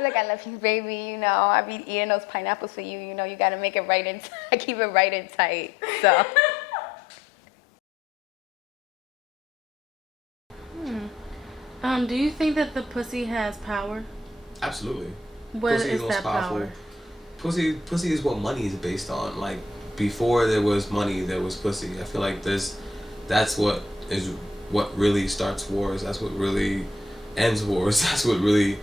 I'm like, I love you, baby. You know, I be eating those pineapples for you. You know, you gotta make it right and I keep it right and tight. So. Do you think that the pussy has power? Absolutely. What Pussy is the most that powerful. power? Pussy is what money is based on. Like before there was money, there was pussy. I feel like that's what really starts wars. That's what really ends wars. That's what really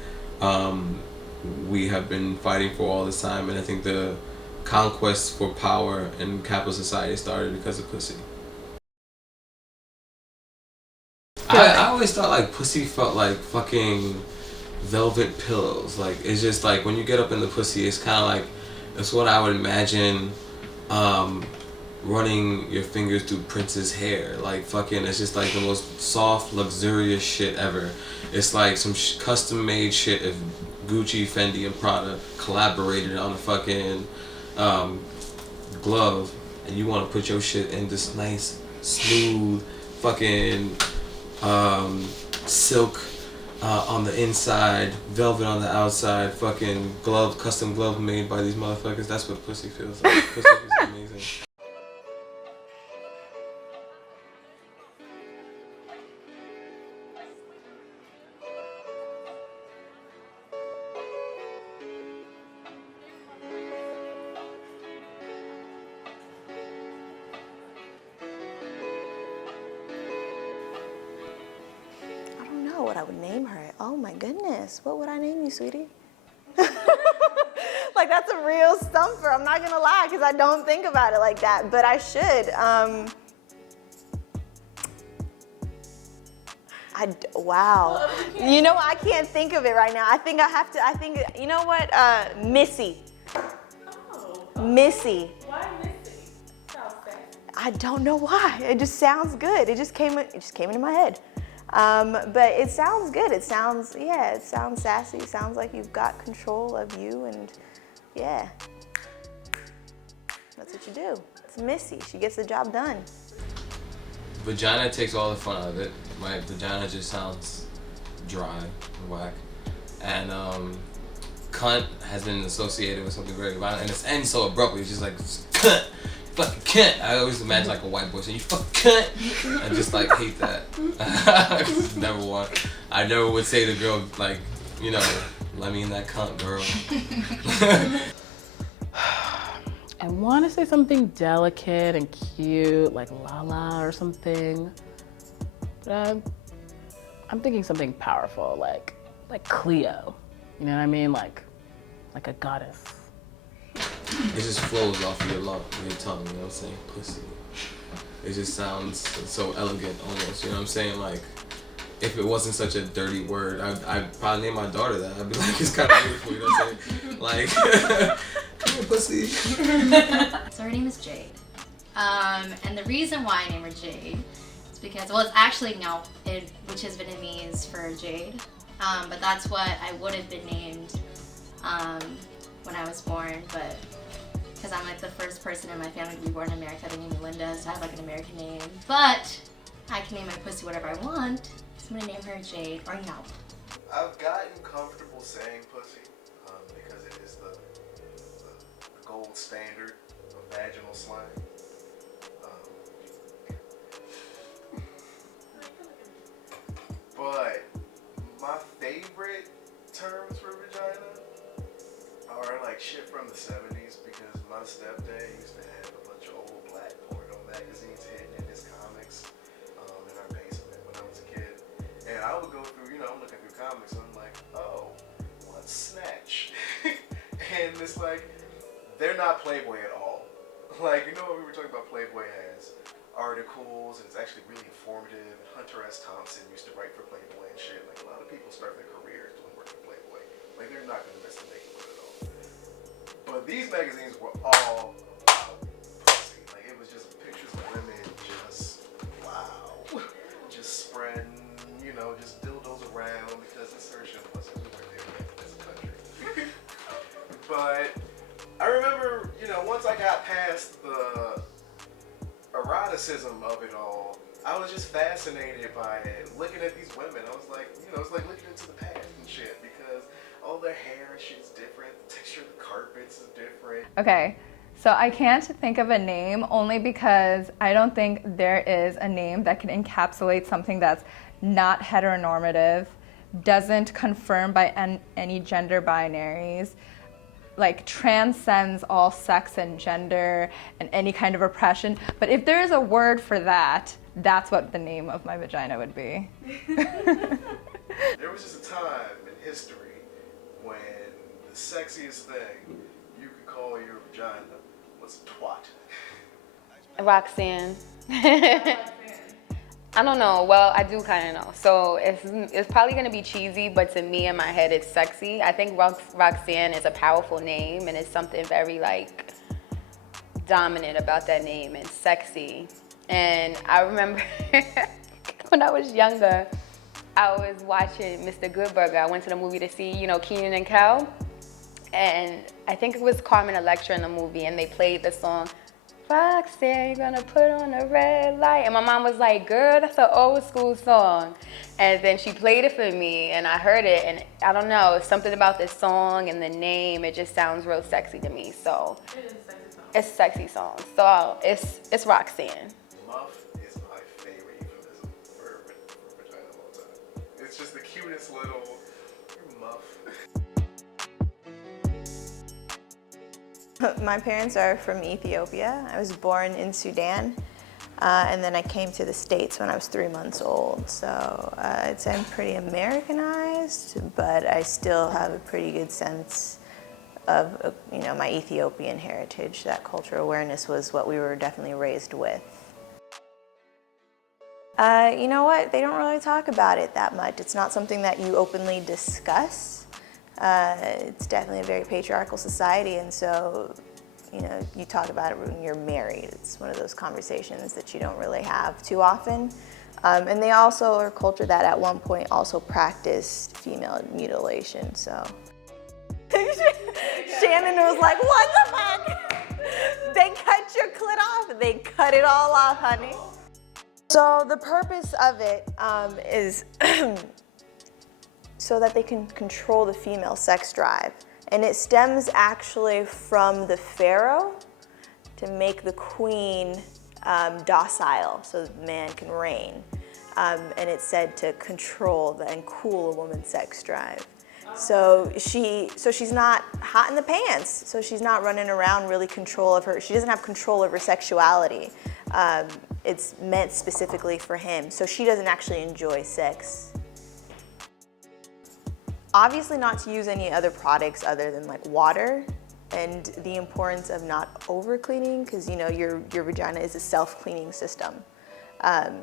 we have been fighting for all this time. And I think the conquest for power in capital society started because of pussy. I always thought like pussy felt like fucking velvet pillows. Like it's just like when you get up in the pussy, it's kind of like it's what I would imagine running your fingers through Prince's hair. Like fucking, it's just like the most soft, luxurious shit ever. It's like some custom made shit if Gucci, Fendi, and Prada collaborated on a fucking glove, and you want to put your shit in this nice, smooth, fucking silk on the inside, velvet on the outside, fucking glove, custom glove made by these motherfuckers. That's what pussy feels like. Pussy feels amazing. I don't know what I would name her. Oh my goodness. What would I name you, sweetie? Like, that's a real stumper. I'm not gonna lie, because I don't think about it like that, but I should. Wow. You know, I can't think of it right now. I think, you know what? Missy. Oh. Missy. Why Missy? Sounds sad. I don't know why. It just sounds good. It just came into my head. But it sounds good. It sounds sassy. It sounds like you've got control of you, and yeah. That's what you do. It's Missy. She gets the job done. Vagina takes all the fun out of it. My vagina just sounds dry and whack. And cunt has been associated with something very violent, and it ends so abruptly. It's just like cunt, fucking cunt. I always imagine like a white boy saying, "You fucking cunt." I just like hate that. I never would say to the girl like, you know, let me in that cunt, girl. I want to say something delicate and cute, like Lala or something. But I'm thinking something powerful, like Cleo. You know what I mean? Like a goddess. It just flows off of your tongue, you know what I'm saying? Pussy. It just sounds so elegant almost, you know what I'm saying? Like, if it wasn't such a dirty word, I'd probably name my daughter that. I'd be like, it's kind of beautiful, you know what I'm saying? Like, come here, pussy. So her name is Jade. And the reason why I named her Jade is because, well, it's actually Ngao, which is Vietnamese for Jade. But that's what I would have been named when I was born, but because I'm like the first person in my family to be born in America, they named me Linda, so I have like an American name. But I can name my pussy whatever I want, so I'm gonna name her Jade or Ngao. I've gotten comfortable saying pussy because it is the gold standard of vaginal slang. But my favorite terms for vagina are like shit from the 70s, because my stepdad used to have a bunch of old black porno magazines hidden in his comics in our basement when I was a kid. And I would go through, I'm looking through comics and I'm like, oh, what's Snatch? And it's like, they're not Playboy at all. Like, we were talking about Playboy has articles, and it's actually really informative. Hunter S. Thompson used to write for Playboy and shit. Like, a lot of people start their careers doing work for Playboy. Like, they're not going to miss the making of it all. But these magazines were all about pussy. Like, it was just pictures of women just, wow, just spreading, just dildos around, because insertion wasn't where they were as a country. But I remember, once I got past the eroticism of it all, I was just fascinated by it. Looking at these women, I was like, it's like looking into the past and shit, because all all their hair and shit's different. The texture of the carpets is different. Okay, so I can't think of a name only because I don't think there is a name that can encapsulate something that's not heteronormative, doesn't confirm by any gender binaries, like transcends all sex and gender and any kind of oppression. But if there's a word for that, that's what the name of my vagina would be. There was just a time in history when the sexiest thing you could call your vagina was twat. Roxanne. I don't know. Well, I do kind of know. So it's probably going to be cheesy, but to me in my head, it's sexy. I think Roxanne is a powerful name, and it's something very like dominant about that name and sexy. And I remember when I was younger, I was watching Mr. Good Burger. I went to the movie to see, Kenan and Kel. And I think it was Carmen Electra in the movie, and they played the song, Roxanne, you're gonna put on a red light. And my mom was like, girl, that's an old school song. And then she played it for me, and I heard it, and I don't know, something about the song and the name, it just sounds real sexy to me. So it's a sexy song. So it's Roxanne. Muff is my favorite euphemism for vagina of all time. It's just the cutest little muff. My parents are from Ethiopia. I was born in Sudan, and then I came to the States when I was 3 months old. So I'd say I'm pretty Americanized, but I still have a pretty good sense of my Ethiopian heritage. That cultural awareness was what we were definitely raised with. You know what? They don't really talk about it that much. It's not something that you openly discuss. It's definitely a very patriarchal society, and so, you talk about it when you're married. It's one of those conversations that you don't really have too often. And they also are a culture that at one point also practiced female mutilation, so. Shannon was like, what the fuck? They cut your clit off. They cut it all off, honey. So the purpose of it is so that they can control the female sex drive. And it stems actually from the pharaoh to make the queen docile so the man can reign. And it's said to control and cool a woman's sex drive. So she's not hot in the pants. So she's not running around really she doesn't have control of her sexuality. It's meant specifically for him. So she doesn't actually enjoy sex. Obviously not to use any other products other than like water, and the importance of not over cleaning, because your vagina is a self-cleaning system.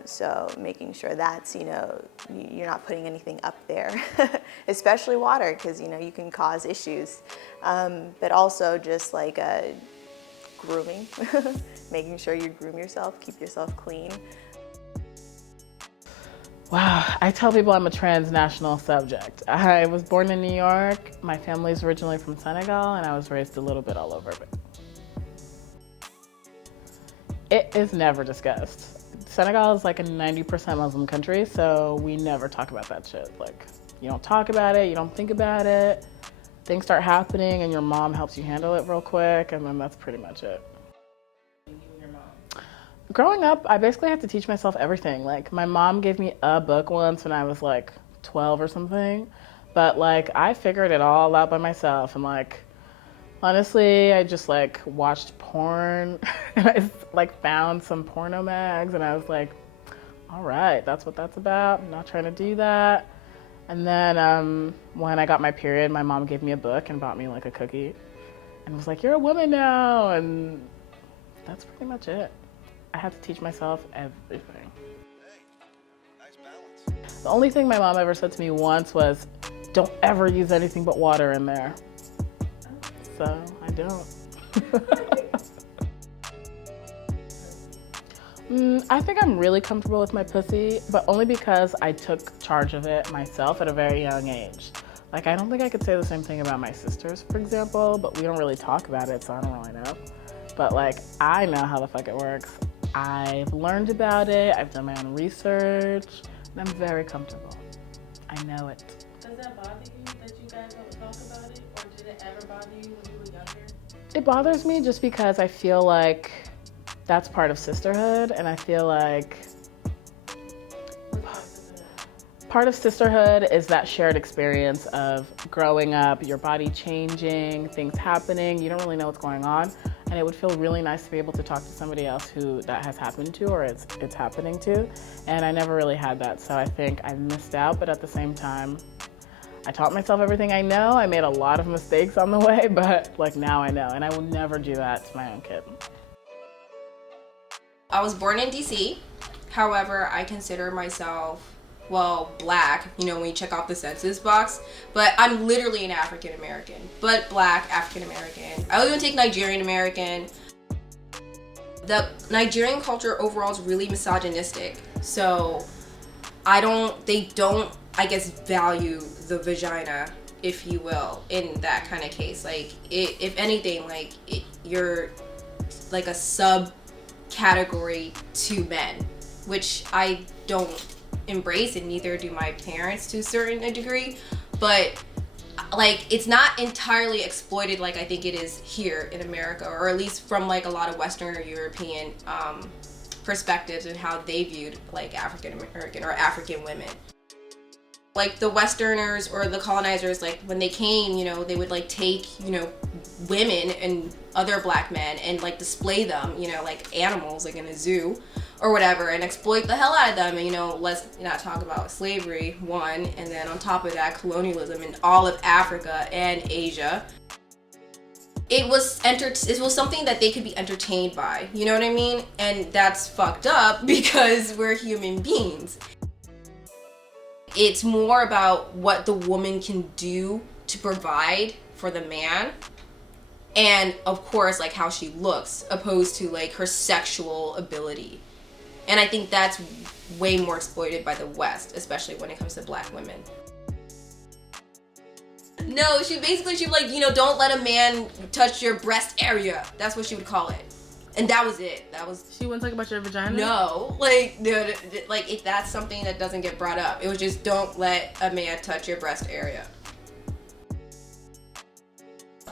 So making sure that's, you're not putting anything up there, especially water, because you can cause issues. But also just like grooming, making sure you groom yourself, keep yourself clean. Wow, I tell people I'm a transnational subject. I was born in New York. My family's originally from Senegal, and I was raised a little bit all over. But it is never discussed. Senegal is like a 90% Muslim country, so we never talk about that shit. Like, you don't talk about it, you don't think about it. Things start happening, and your mom helps you handle it real quick, and then that's pretty much it. Growing up, I basically had to teach myself everything. Like, my mom gave me a book once when I was like 12 or something, but like I figured it all out by myself. And like, honestly, I just like watched porn and I like found some porno mags and I was like, all right, that's what that's about. I'm not trying to do that. And then when I got my period, my mom gave me a book and bought me like a cookie and was like, you're a woman now. And that's pretty much it. I had to teach myself everything. Hey, nice balance. The only thing my mom ever said to me once was, don't ever use anything but water in there. So I don't. I think I'm really comfortable with my pussy, but only because I took charge of it myself at a very young age. Like, I don't think I could say the same thing about my sisters, for example, but we don't really talk about it, so I don't really know. But like, I know how the fuck it works. I've learned about it, I've done my own research, and I'm very comfortable. I know it. Does that bother you that you guys don't talk about it ever bother you when you were younger? It bothers me just because I feel like that's part of sisterhood, and I feel like part of sisterhood is that shared experience of growing up, your body changing, things happening, you don't really know what's going on, and it would feel really nice to be able to talk to somebody else who that has happened to or it's happening to, and I never really had that, so I think I missed out, but at the same time, I taught myself everything I know. I made a lot of mistakes on the way, but like now I know, and I will never do that to my own kid. I was born in DC. However, I consider myself, well, black, you know, when you check off the census box, but I'm literally an African American, but black African American. I'll even take Nigerian American. The Nigerian culture overall is really misogynistic. So they don't, I guess, value the vagina, if you will, in that kind of case. Like, if anything, like, you're like a subcategory to men, which I don't embrace, and neither do my parents to a certain degree, but like, it's not entirely exploited like I think it is here in America, or at least from like a lot of Western or European perspectives and how they viewed like African American or African women. Like the Westerners or the colonizers, like when they came, you know, they would like take, you know, women and other black men and like display them, you know, like animals, like in a zoo or whatever, and exploit the hell out of them. And, you know, let's not talk about slavery, one, and then on top of that, colonialism in all of Africa and Asia. It was something that they could be entertained by, you know what I mean? And that's fucked up because we're human beings. It's more about what the woman can do to provide for the man, and of course like how she looks, opposed to like her sexual ability. And I think that's way more exploited by the West, especially when it comes to black women. No, she like, you know, don't let a man touch your breast area. That's what she would call it. And that was it. She wouldn't talk about your vagina? No, like if that's something that doesn't get brought up, it was just don't let a man touch your breast area.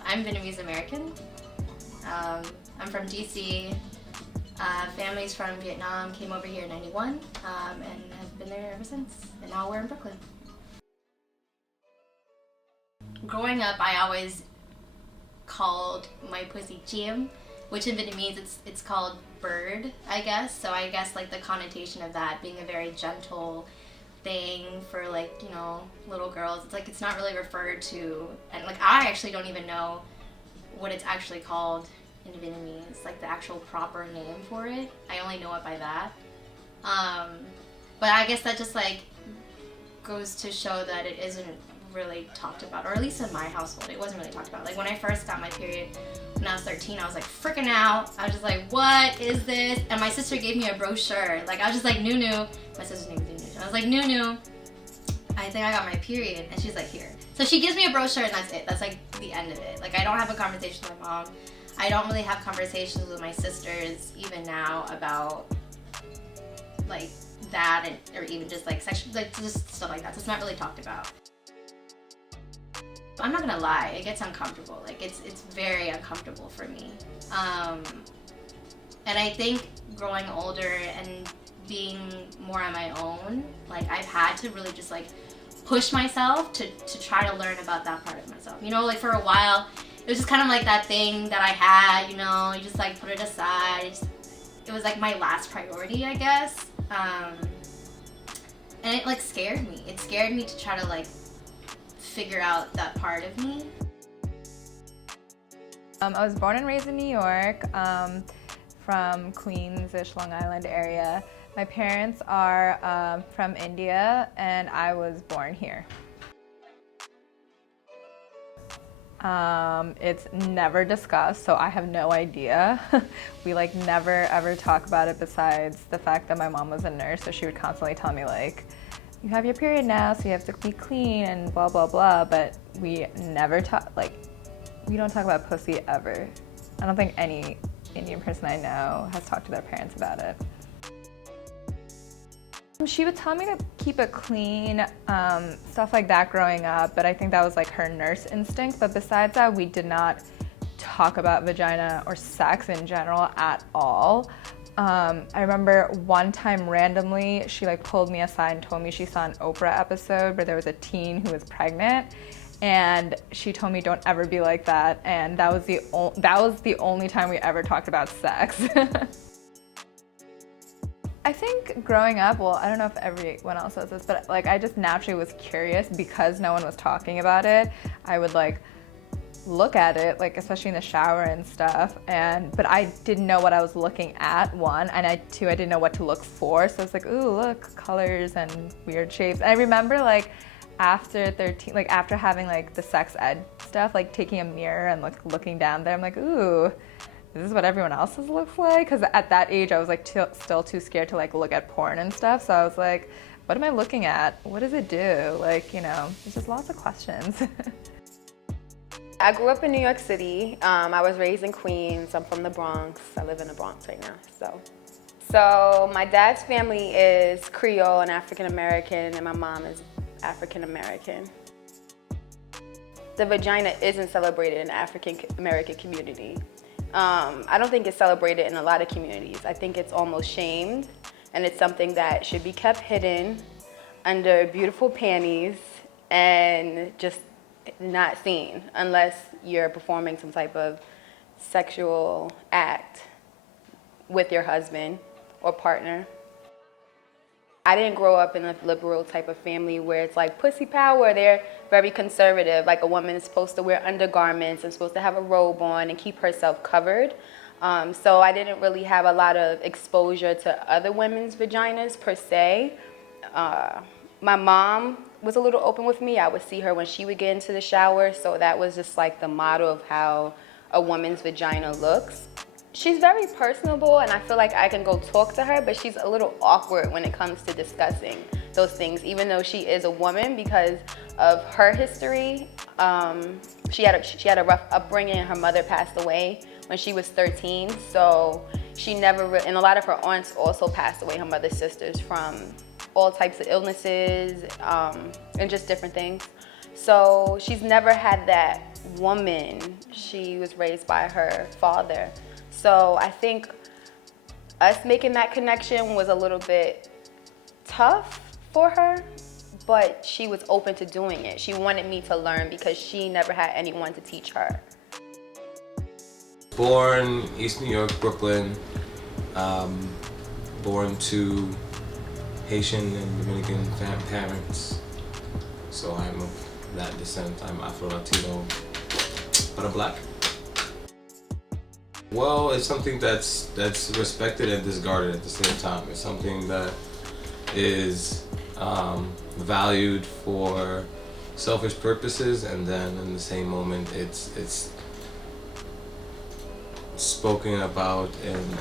I'm Vietnamese American. I'm from DC. Families from Vietnam came over here in '91 and have been there ever since. And now we're in Brooklyn. Growing up, I always called my pussy chiem, which in Vietnamese it's called bird, I guess. So I guess like the connotation of that being a very gentle thing for like, you know, little girls. It's like it's not really referred to, and like I actually don't even know what it's actually called in Vietnamese, like the actual proper name for it. I only know it by that. But I guess that just like goes to show that it isn't really talked about, or at least in my household, it wasn't really talked about. Like when I first got my period when I was 13, I was like freaking out. I was just like, what is this? And my sister gave me a brochure. Like I was just like, Nunu. My sister's name is Nunu. I was like, Nunu, I think I got my period. And she's like, here. So she gives me a brochure and that's it. That's like the end of it. Like I don't have a conversation with my mom. I don't really have conversations with my sisters even now about like that, or even just like sexual, like just stuff like that. So it's not really talked about. I'm not gonna lie, it gets uncomfortable. Like it's very uncomfortable for me. And I think growing older and being more on my own, like I've had to really just like push myself to try to learn about that part of myself. You know, like for a while, it was just kind of like that thing that I had, you know, you just like put it aside. It was like my last priority, I guess. And it like scared me. It scared me to try to like figure out that part of me. I was born and raised in New York, from Queens-ish, Long Island area. My parents are from India, and I was born here. It's never discussed, so I have no idea. We like never ever talk about it, besides the fact that my mom was a nurse, so she would constantly tell me like, you have your period now, so you have to be clean and blah blah blah, but we never talk, like we don't talk about pussy ever. I don't think any Indian person I know has talked to their parents about it. She would tell me to keep it clean, stuff like that growing up, but I think that was like her nurse instinct. But besides that, we did not talk about vagina or sex in general at all. I remember one time randomly, she like pulled me aside and told me she saw an Oprah episode where there was a teen who was pregnant, and she told me don't ever be like that. And that was the only time we ever talked about sex. I think growing up, well, I don't know if everyone else does this, but like I just naturally was curious because no one was talking about it. I would like look at it, like especially in the shower and stuff, but I didn't know what I was looking at, one, and I didn't know what to look for. So it's like, ooh, look, colors and weird shapes. And I remember like after 13, like after having like the sex ed stuff, like taking a mirror and like looking down there, I'm like, ooh, this is what everyone else's looks like. Because at that age I was like still too scared to like look at porn and stuff. So I was like, what am I looking at? What does it do? Like, you know, there's just lots of questions. I grew up in New York City. I was raised in Queens. I'm from the Bronx. I live in the Bronx right now. So my dad's family is Creole and African American, and my mom is African American. The vagina isn't celebrated in the African American community. I don't think it's celebrated in a lot of communities. I think it's almost shamed, and it's something that should be kept hidden under beautiful panties and just not seen unless you're performing some type of sexual act with your husband or partner. I didn't grow up in a liberal type of family where it's like pussy power. They're very conservative. Like a woman is supposed to wear undergarments and supposed to have a robe on and keep herself covered. So I didn't really have a lot of exposure to other women's vaginas per se. My mom was a little open with me. I would see her when she would get into the shower. So that was just like the model of how a woman's vagina looks. She's very personable, and I feel like I can go talk to her, but she's a little awkward when it comes to discussing those things, even though she is a woman because of her history. She had a rough upbringing. Her mother passed away when she was 13, so she never, and a lot of her aunts also passed away, her mother's sisters, from all types of illnesses and just different things. So she's never had that woman. She was raised by her father. So I think us making that connection was a little bit tough for her, but she was open to doing it. She wanted me to learn because she never had anyone to teach her. Born East New York, Brooklyn, born to Haitian and Dominican parents. So I'm of that descent. I'm Afro-Latino, but I'm black. Well, it's something that's respected and discarded at the same time. It's something that is valued for selfish purposes, and then in the same moment, it's spoken about in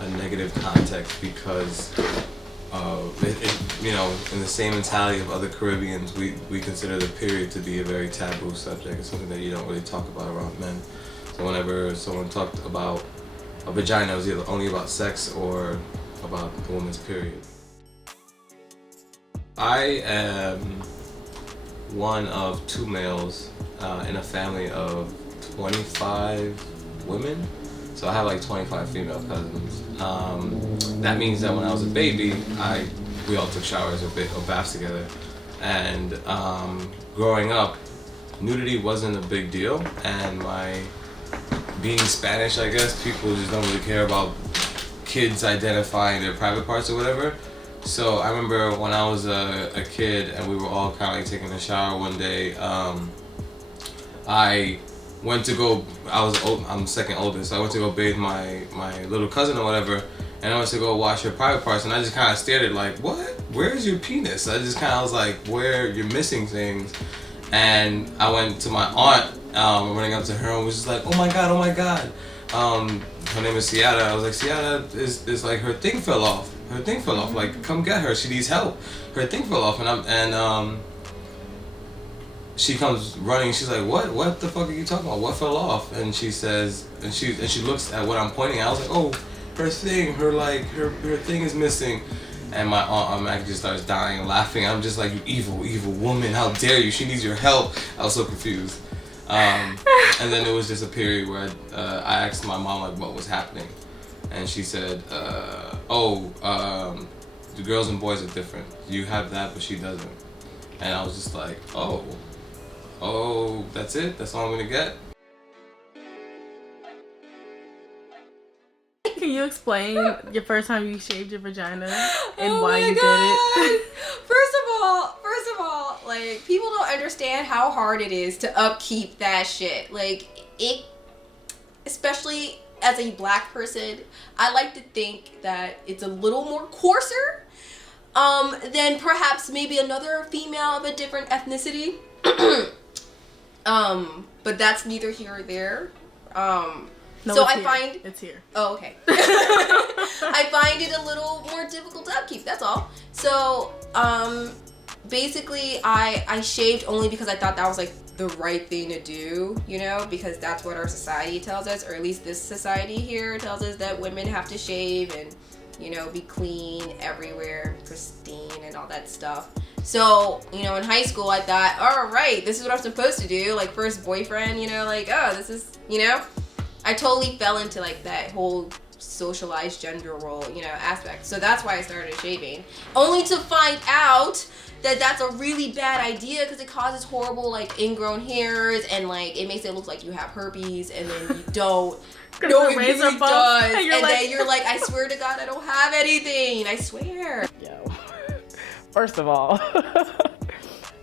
a negative context because in the same mentality of other Caribbeans, we consider the period to be a very taboo subject. It's something that you don't really talk about around men. So whenever someone talked about a vagina, it was either only about sex or about a woman's period. I am one of two males in a family of 25 women. So I have like 25 female cousins. That means that when I was a baby, we all took showers or baths together. And growing up, nudity wasn't a big deal. And being Spanish, I guess, people just don't really care about kids identifying their private parts or whatever. So I remember when I was a kid and we were all kind of like taking a shower one day, I went to go, I'm second oldest, so I went to go bathe my little cousin or whatever, and I went to go wash her private parts, and I just kind of stared at it like, what? Where's your penis? I just kind of was like, you're missing things. And I went to my aunt, running up to her and was just like, oh my God. Her name is Ciara. I was like, Ciara is like, her thing fell off. Like, come get her. She needs help. Her thing fell off. And she comes running. She's like, what the fuck are you talking about? What fell off? And she says, and she looks at what I'm pointing at. I was like, oh, her thing is missing. And my aunt Maggie just starts dying and laughing. I'm just like, you evil, evil woman, how dare you? She needs your help. I was so confused. And then it was just a period where I asked my mom like what was happening. And she said, the girls and boys are different. You have that, but she doesn't. And I was just like, oh, that's it? That's all I'm gonna get? Can you explain your first time you shaved your vagina and why my you God. did it? First of all, like, people don't understand how hard it is to upkeep that shit. Like, it, especially as a black person, I like to think that it's a little more coarser than perhaps maybe another female of a different ethnicity. But that's neither here or there. No, so it's I here. find It's here. Oh, okay. I find it a little more difficult to upkeep, that's all. So, basically, I shaved only because I thought that was, like, the right thing to do, you know, because that's what our society tells us, or at least this society here tells us that women have to shave and, you know, be clean everywhere, pristine and all that stuff. So, you know, in high school, I thought, all right, this is what I'm supposed to do, like, first boyfriend, you know, like, oh, this is, you know, I totally fell into like that whole socialized gender role, you know, aspect. So that's why I started shaving. Only to find out that that's a really bad idea because it causes horrible like ingrown hairs and like it makes it look like you have herpes and then you don't. No, it really does. And then you're like, I swear to God, I don't have anything. I swear. Yo. First of all,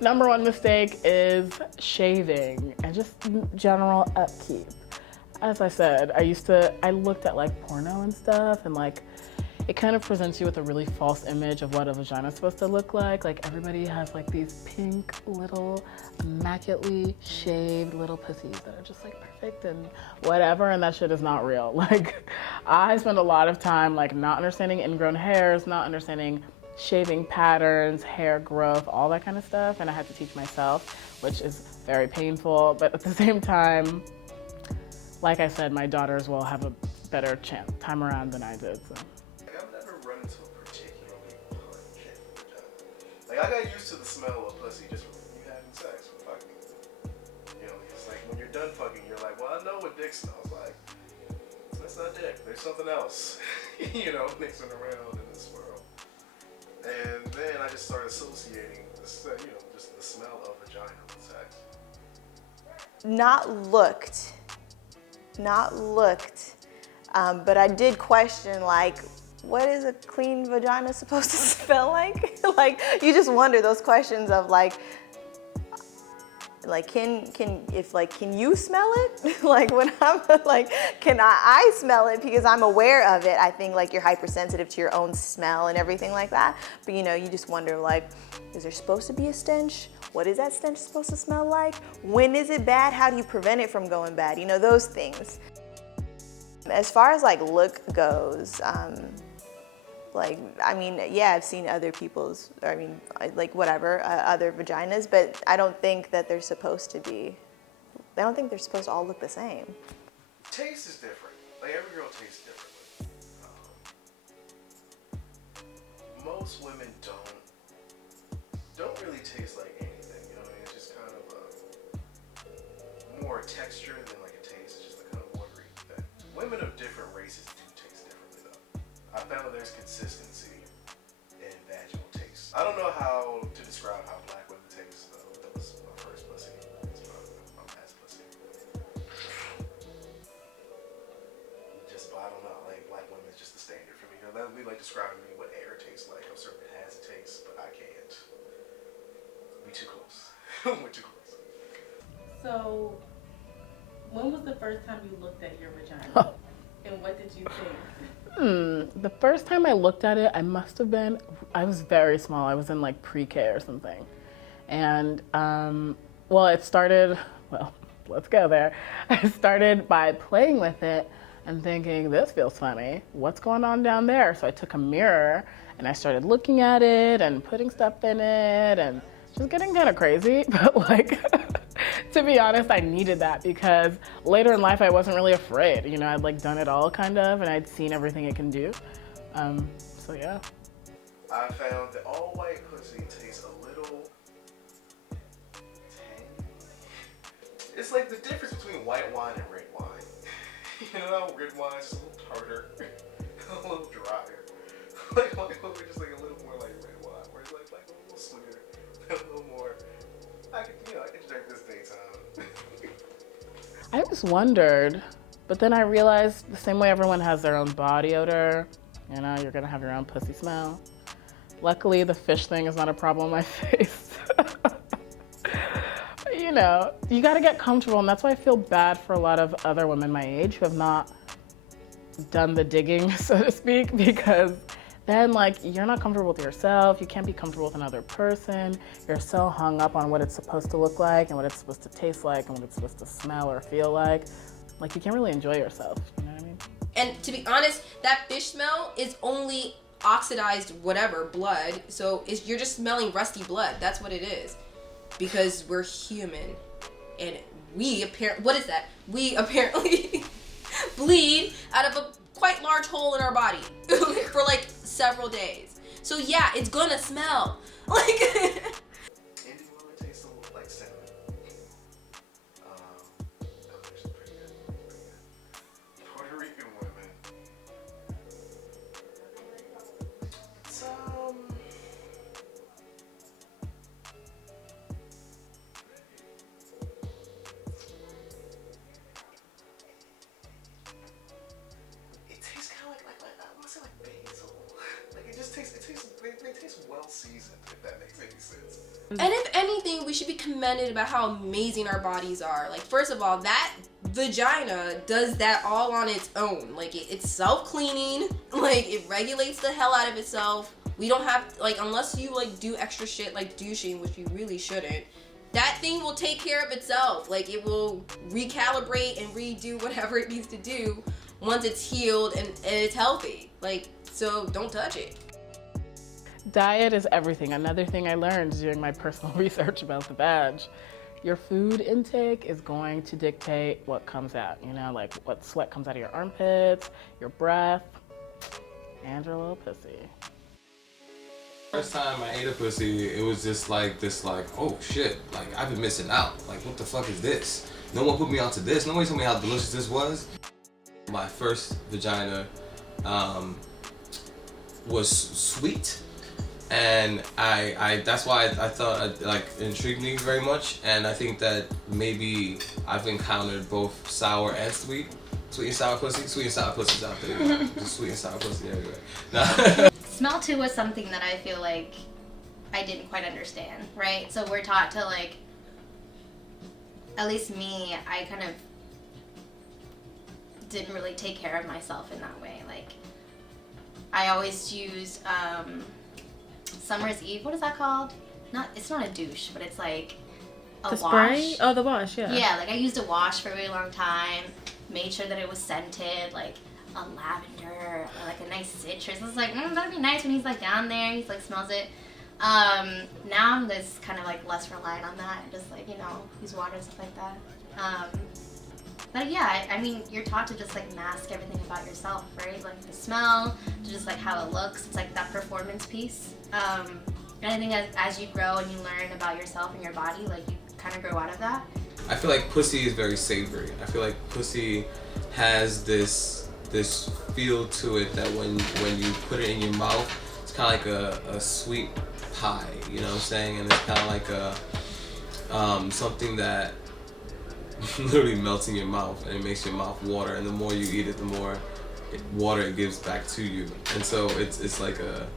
number one mistake is shaving and just general upkeep. As I said, I looked at like porno and stuff and like it kind of presents you with a really false image of what a vagina is supposed to look like. Like everybody has like these pink little immaculately shaved little pussies that are just like perfect and whatever, and that shit is not real. Like I spend a lot of time like not understanding ingrown hairs, not understanding shaving patterns, hair growth, all that kind of stuff, and I had to teach myself, which is very painful, but at the same time, like I said, my daughters will have a better time around than I did. So. Like, I've never run into a particularly pungent vagina. Like, I got used to the smell of pussy just from you having sex with fucking. You know, it's like when you're done fucking, you're like, well, I know what dick smells like. That's not dick. There's something else, you know, mixing around in this world. And then I just started associating this, you know, just the smell of vagina with sex. Not looked, but I did question, like, what is a clean vagina supposed to smell like? Like, you just wonder those questions of like can you smell it? Like when I'm like, can I smell it because I'm aware of it? I think like you're hypersensitive to your own smell and everything like that. But you know, you just wonder like, is there supposed to be a stench? What is that stench supposed to smell like? When is it bad? How do you prevent it from going bad? You know, those things. As far as like look goes, like, I mean, yeah, I've seen other people's, I mean, like whatever, other vaginas, but I don't think that they're supposed to be, I don't think they're supposed to all look the same. Taste is different. Like every girl tastes differently. Most women don't really taste like anything, you know what I mean? It's just kind of more texture than like a taste. It's just a kind of watery thing. Women of different races do taste differently though. I found that there's consistency in vaginal taste. I don't know how to describe how black women taste though. That was my first pussy. It's my last pussy. I don't know, like black women is just the standard for me. You know, that would be like describing me what air tastes like. I'm certain it has a taste, but I can't. We too close. We're too close. So, when was the first time you looked at your vagina? And what did you think? The first time I looked at it, I was very small. I was in like pre-K or something. And, it started, let's go there. I started by playing with it and thinking, this feels funny. What's going on down there? So I took a mirror and I started looking at it and putting stuff in it and just getting kind of crazy. But like, to be honest, I needed that because later in life I wasn't really afraid. You know, I'd like done it all kind of and I'd seen everything it can do. So yeah. I found that all white pussy tastes a little tangy. It's like the difference between white wine and red wine. You know, red wine is just a little tartar, a little drier. Like white wine is just like a little more like red wine, where it's like a little sweeter, a little more. I could drink this daytime. I just wondered, but then I realized the same way everyone has their own body odor, you know, you're gonna have your own pussy smell. Luckily, the fish thing is not a problem on my face. You know, you gotta get comfortable, and that's why I feel bad for a lot of other women my age who have not done the digging, so to speak, because then like you're not comfortable with yourself, you can't be comfortable with another person, you're so hung up on what it's supposed to look like and what it's supposed to taste like and what it's supposed to smell or feel like you can't really enjoy yourself, you know what I mean? And to be honest, that fish smell is only oxidized whatever blood, so you're just smelling rusty blood. That's what it is, because we're human, and we apparently bleed out of a quite large hole in our body for like several days. So yeah, it's gonna smell like. Indian women taste a little like cinnamon. Actually pretty good. Puerto Rican women. It's it tastes kind of like I want to say like basil. Like it tastes well seasoned, if that makes any sense. And if anything, we should be commended about how amazing our bodies are. Like, first of all, that vagina does that all on its own. Like, it's self-cleaning. Like, it regulates the hell out of itself. We don't have, like, unless you, like, do extra shit like douching, which you really shouldn't, that thing will take care of itself. Like, it will recalibrate and redo whatever it needs to do once it's healed and it's healthy. Like, so don't touch it. Diet is everything. Another thing I learned doing my personal research about the vag. Your food intake is going to dictate what comes out, you know, like what sweat comes out of your armpits, your breath, and your little pussy. First time I ate a pussy, it was just like this, like, oh shit, like I've been missing out. Like, what the fuck is this? No one put me onto this. Nobody told me how delicious this was. My first vagina was sweet, and I that's why I thought it like intrigued me very much. And I think that maybe I've encountered both sour and sweet and sour pussy. Sweet and sour pussy's out there. Just sweet and sour pussy everywhere. No. Smell too was something that I feel like I didn't quite understand, right? So we're taught to like, at least me, I kind of didn't really take care of myself in that way. Like, I always use Summer's Eve. What is that called? It's not a douche, but it's like a the wash. Spray? Oh, the wash, yeah. Yeah, like I used a wash for a really long time. Made sure that it was scented, like a lavender, or like a nice citrus. I was like, that'd be nice when he's like down there. He's like smells it. Now I'm just kind of like less reliant on that, and just like, you know, use water and stuff like that. But yeah, I mean, you're taught to just like mask everything about yourself, right? Like the smell, to just like how it looks. It's like that performance piece. And I think as you grow and you learn about yourself and your body, like you kind of grow out of that. I feel like pussy is very savory. I feel like pussy has this feel to it that when you put it in your mouth, it's kind of like a sweet pie, you know what I'm saying? And it's kind of like a something that literally melts in your mouth and it makes your mouth water. And the more you eat it, the more water it gives back to you. And so it's like a...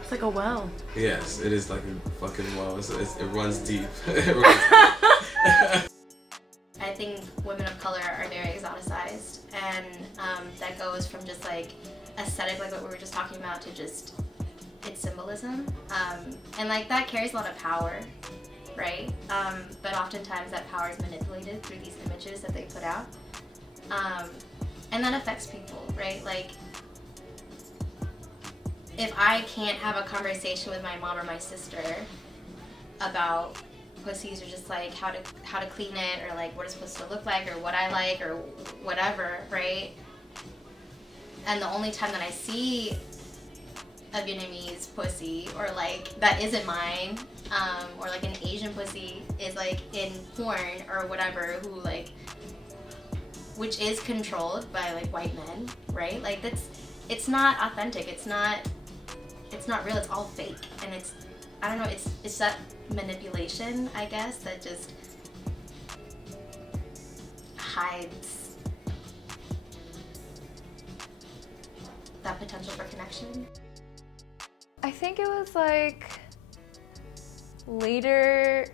It's like a well. Yes, it is like a fucking well. It runs deep. It runs deep. I think women of color are very exoticized, and that goes from just like aesthetic, like what we were just talking about, to just its symbolism. And like that carries a lot of power, right? But oftentimes that power is manipulated through these images that they put out. And that affects people, right? Like, if I can't have a conversation with my mom or my sister about pussies, or just like how to clean it, or like what it's supposed to look like, or what I like, or whatever, right? And the only time that I see a Vietnamese pussy, or like that isn't mine, or like an Asian pussy is like in porn or whatever, who like, which is controlled by like white men, right? Like it's not authentic. It's not real. It's all fake, and I don't know. It's that manipulation, I guess, that just hides that potential for connection. I think it was like later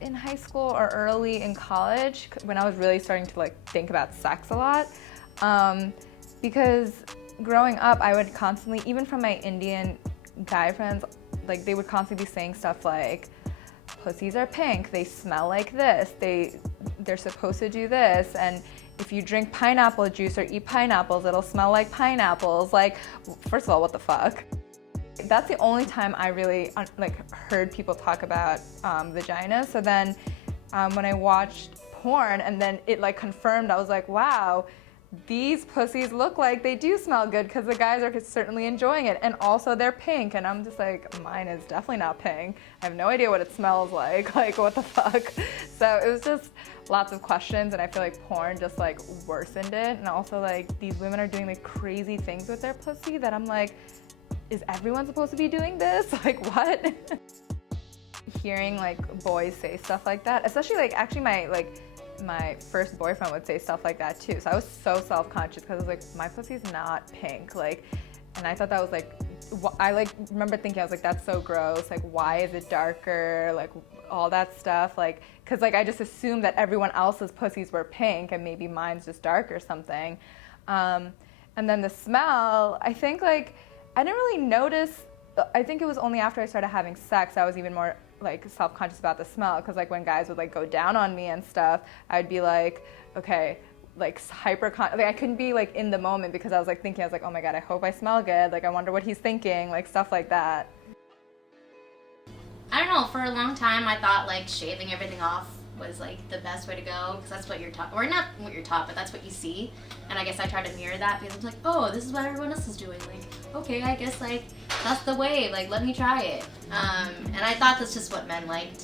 in high school or early in college when I was really starting to like think about sex a lot, because growing up I would constantly, even from my Indian guy friends, like they would constantly be saying stuff like, pussies are pink, they smell like this, they're supposed to do this, and if you drink pineapple juice or eat pineapples, it'll smell like pineapples. Like, first of all, what the fuck? That's the only time I really like heard people talk about vagina. So then when I watched porn and then it like confirmed, I was like, wow, these pussies look like they do smell good because the guys are certainly enjoying it, and also they're pink, and I'm just like, mine is definitely not pink. I have no idea what it smells like what the fuck? So it was just lots of questions, and I feel like porn just like worsened it, and also like these women are doing like crazy things with their pussy that I'm like, is everyone supposed to be doing this? Like what? Hearing like boys say stuff like that, especially like actually my first boyfriend would say stuff like that too. So I was so self-conscious because I was like, my pussy's not pink. Like, and I thought that was like, I like remember thinking, I was like, that's so gross. Like, why is it darker? Like all that stuff. Like, cause like I just assumed that everyone else's pussies were pink and maybe mine's just dark or something. And then the smell, I think like, I didn't really notice. I think it was only after I started having sex I was even more like self-conscious about the smell, because like when guys would like go down on me and stuff, I'd be like, okay, like like I couldn't be like in the moment because I was like thinking, I was like, oh my god, I hope I smell good, like I wonder what he's thinking, like stuff like that. I don't know, for a long time I thought like shaving everything off was like the best way to go, because that's what you're taught, or not what you're taught, but that's what you see. And I guess I try to mirror that because I'm like, oh, this is what everyone else is doing. Like, okay, I guess like that's the way. Like, let me try it. And I thought that's just what men liked.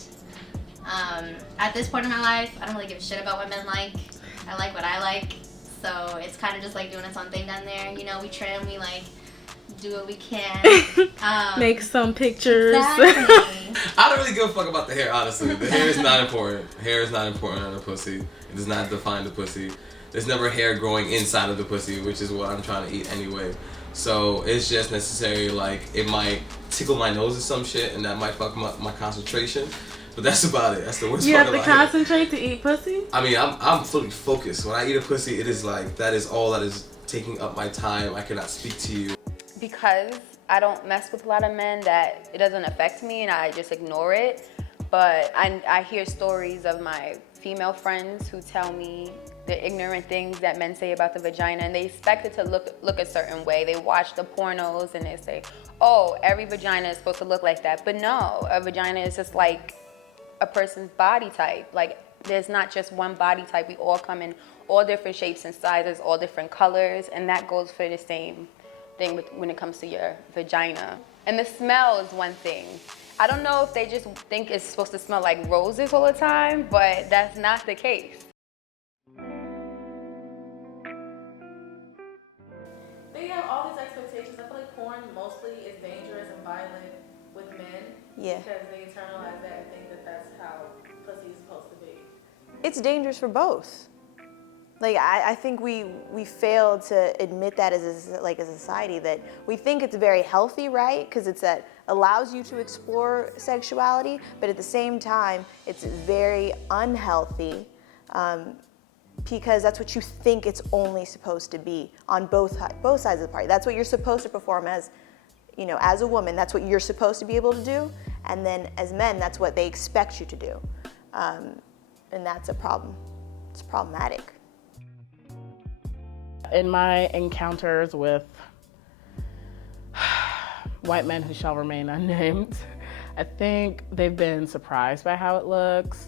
At this point in my life, I don't really give a shit about what men like. I like what I like. So it's kind of just like doing its own thing down there. You know, we trim, we like do what we can. Make some pictures. Exactly. I don't really give a fuck about the hair, honestly. The hair is not important. Hair is not important on a pussy. It does not define the pussy. There's never hair growing inside of the pussy, which is what I'm trying to eat anyway. So it's just necessary, like, it might tickle my nose or some shit, and that might fuck up my concentration. But that's about it. That's the worst You part have to about it. concentrate to eat pussy? I mean, I'm fully focused. When I eat a pussy, it is like, that is all that is taking up my time. I cannot speak to you. Because I don't mess with a lot of men, that it doesn't affect me and I just ignore it. But I hear stories of my female friends who tell me the ignorant things that men say about the vagina, and they expect it to look a certain way. They watch the pornos and they say, oh, every vagina is supposed to look like that. But no, a vagina is just like a person's body type. Like, there's not just one body type. We all come in all different shapes and sizes, all different colors, and that goes for the same thing when it comes to your vagina. And the smell is one thing. I don't know if they just think it's supposed to smell like roses all the time, but that's not the case. They have all these expectations. I feel like porn mostly is dangerous and violent with men. Yeah. Because they internalize that and think that that's how pussy is supposed to be. It's dangerous for both. Like, I think we fail to admit that as a society, that we think it's very healthy, right? Because it's that allows you to explore sexuality, but at the same time, it's very unhealthy because that's what you think it's only supposed to be on both sides of the party. That's what you're supposed to perform as, you know, as a woman. That's what you're supposed to be able to do, and then as men, that's what they expect you to do, and that's a problem. It's problematic. In my encounters with white men who shall remain unnamed, I think they've been surprised by how it looks,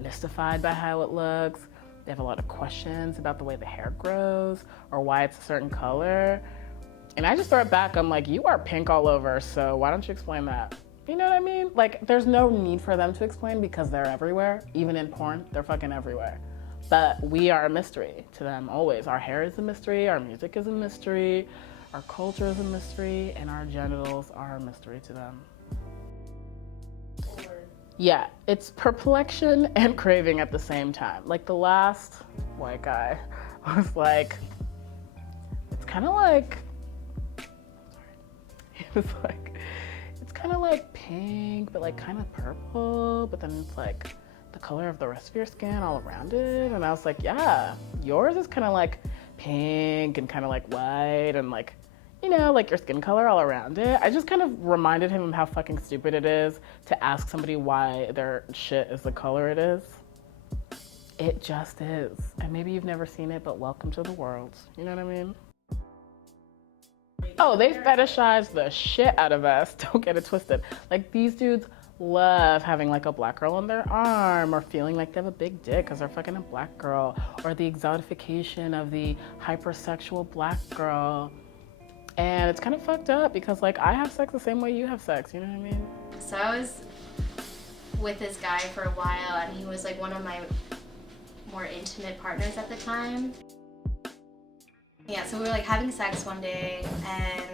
mystified by how it looks. They have a lot of questions about the way the hair grows or why it's a certain color. And I just throw it back. I'm like, you are pink all over, so why don't you explain that? You know what I mean? Like, there's no need for them to explain because they're everywhere. Even in porn, they're fucking everywhere. But we are a mystery to them always. Our hair is a mystery, our music is a mystery, our culture is a mystery, and our genitals are a mystery to them. Yeah, it's perplexion and craving at the same time. Like the last white guy was like, it's kind of like, he was like, it's kind of like pink, but like kind of purple, but then it's like the color of the rest of your skin all around it. And I was like, yeah, yours is kind of like pink and kind of like white and like, you know, like your skin color all around it. I just kind of reminded him of how fucking stupid it is to ask somebody why their shit is the color it is. It just is. And maybe you've never seen it, but welcome to the world. You know what I mean? Oh, they fetishize the shit out of us. Don't get it twisted. Like, these dudes love having like a black girl on their arm or feeling like they have a big dick because they're fucking a black girl, or the exotification of the hypersexual black girl. And it's kind of fucked up because like I have sex the same way you have sex, you know what I mean? So I was with this guy for a while, and he was like one of my more intimate partners at the time. Yeah, so we were like having sex one day, and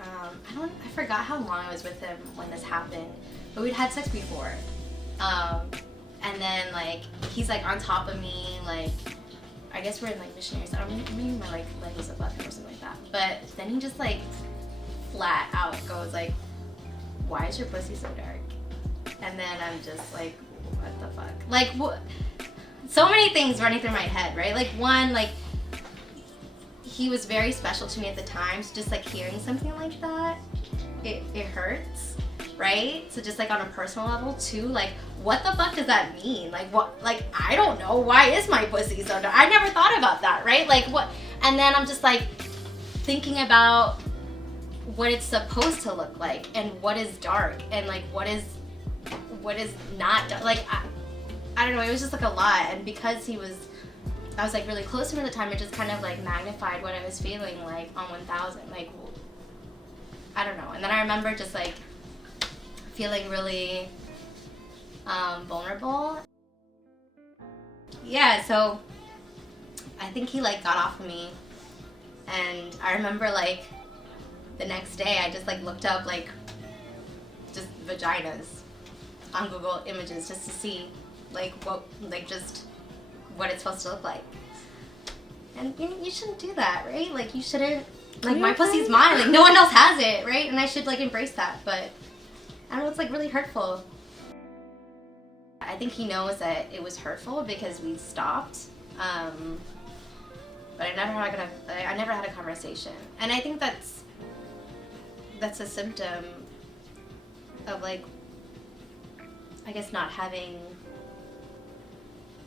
I forgot how long I was with him when this happened, but we'd had sex before. And then like he's like on top of me, like I guess we're in like missionaries. I don't know, maybe my like leg was above him or something like that. But then he just like flat out goes like, "Why is your pussy so dark?" And then I'm just like, what the fuck? Like, what? So many things running through my head, right? Like, one, like, he was very special to me at the time, so just like hearing something like that, it hurts, right? So just like on a personal level too, like, what the fuck does that mean? Like, what? Like, I don't know. Why is my pussy so dark? I never thought about that, right? Like, what? And then I'm just like thinking about what it's supposed to look like and what is dark and like what is not dark. Like, I don't know. It was just like a lot, and because I was like really close to him at the time, it just kind of like magnified what I was feeling like on 1000. Like, I don't know. And then I remember just like feeling really vulnerable. Yeah, so I think he like got off of me, and I remember like the next day I just like looked up like just vaginas on Google Images just to see like what it's supposed to look like. And you shouldn't do that, right? Like, you shouldn't, like, my pussy's mine, like no one else has it, right? And I should like embrace that, but I don't know, it's like really hurtful. I think he knows that it was hurtful because we stopped, but I never had a conversation. And I think that's a symptom of like, I guess, not having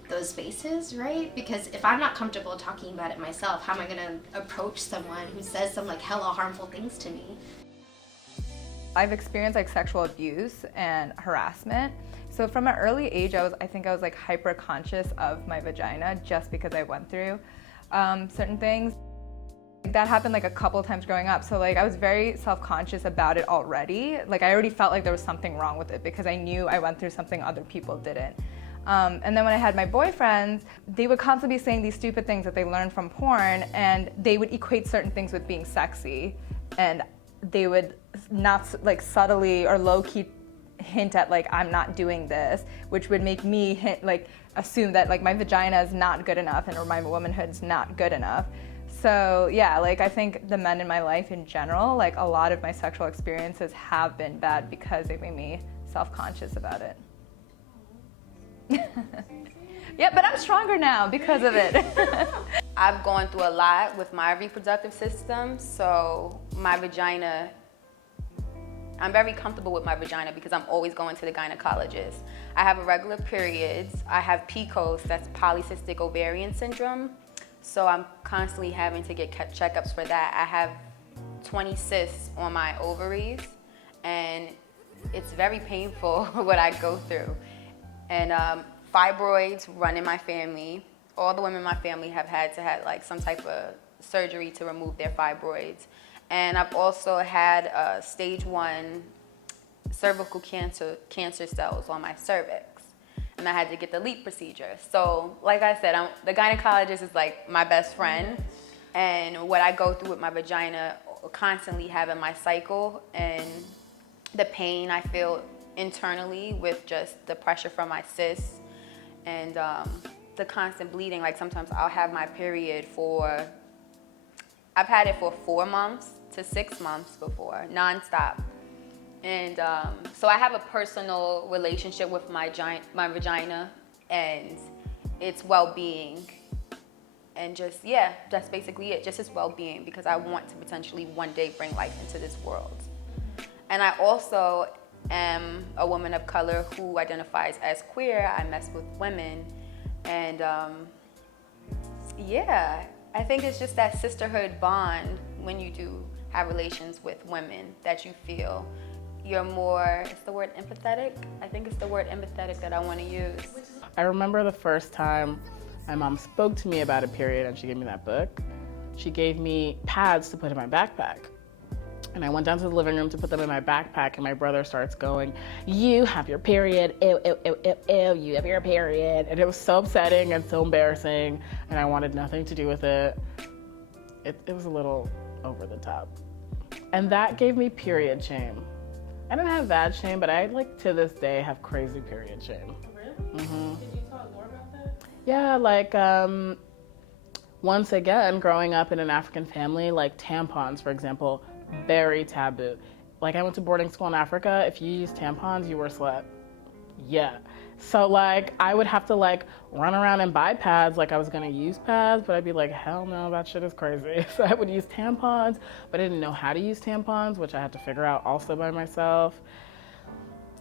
those spaces, right? Because if I'm not comfortable talking about it myself, how am I gonna approach someone who says some like hella harmful things to me? I've experienced like sexual abuse and harassment. So from an early age, I think I was like hyper conscious of my vagina just because I went through certain things. That happened like a couple of times growing up. So like I was very self-conscious about it already. Like I already felt like there was something wrong with it because I knew I went through something other people didn't. And then when I had my boyfriends, they would constantly be saying these stupid things that they learned from porn, and they would equate certain things with being sexy, and they would not like subtly or low-key hint at like I'm not doing this, which would make me assume that like my vagina is not good enough or my womanhood is not good enough. So yeah, like I think the men in my life in general, like a lot of my sexual experiences have been bad because they made me self-conscious about it. Yeah, but I'm stronger now because of it. I've gone through a lot with my reproductive system, so my vagina, I'm very comfortable with my vagina because I'm always going to the gynecologist. I have irregular periods. I have PCOS, that's polycystic ovarian syndrome, so I'm constantly having to get checkups for that. I have 20 cysts on my ovaries, and it's very painful what I go through. And fibroids run in my family. All the women in my family have had to have like some type of surgery to remove their fibroids. And I've also had stage 1 cervical cancer cells on my cervix. And I had to get the LEAP procedure. So, like I said, the gynecologist is like my best friend. And what I go through with my vagina, constantly having my cycle, and the pain I feel internally with just the pressure from my cysts, and the constant bleeding. Like sometimes I'll have my period I've had it for 4 months to 6 months before, nonstop. And so I have a personal relationship with my vagina and its well-being. And just, yeah, that's basically it, just its well-being, because I want to potentially one day bring life into this world. And I also am a woman of color who identifies as queer. I mess with women. And yeah, I think it's just that sisterhood bond when you do have relations with women that you feel you're more, it's the word empathetic? I think it's the word empathetic that I want to use. I remember the first time my mom spoke to me about a period and she gave me that book. She gave me pads to put in my backpack. And I went down to the living room to put them in my backpack, and my brother starts going, "You have your period, ew, ew, ew, ew, ew, you have your period." And it was so upsetting and so embarrassing, and I wanted nothing to do with it. It was a little over the top. And that gave me period shame. I didn't have vag shame, but I, like, to this day have crazy period shame. Really? Mm-hmm. Did you talk more about that? Yeah, like, once again, growing up in an African family, like tampons, for example, very taboo. Like, I went to boarding school in Africa. If you used tampons, you were a slut. Yeah. So, like, I would have to, like, run around and buy pads like I was going to use pads, but I'd be like, hell no, that shit is crazy. So I would use tampons, but I didn't know how to use tampons, which I had to figure out also by myself.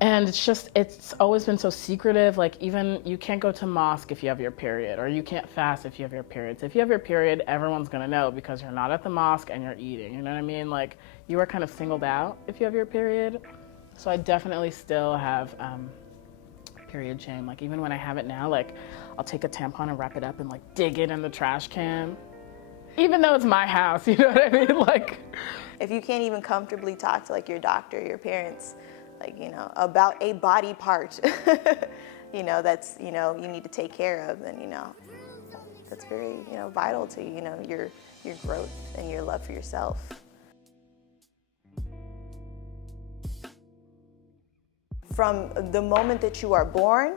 And it's always been so secretive. Like, even you can't go to mosque if you have your period, or you can't fast if you have your period. So if you have your period, everyone's gonna know because you're not at the mosque and you're eating, you know what I mean? Like, you are kind of singled out if you have your period. So I definitely still have period shame. Like, even when I have it now, like, I'll take a tampon and wrap it up and, like, dig it in the trash can. Even though it's my house, you know what I mean? Like, if you can't even comfortably talk to, like, your doctor, your parents, like, you know, about a body part, you know, that's, you know, you need to take care of, then, you know, that's very, you know, vital to, you know, your growth and your love for yourself. From the moment that you are born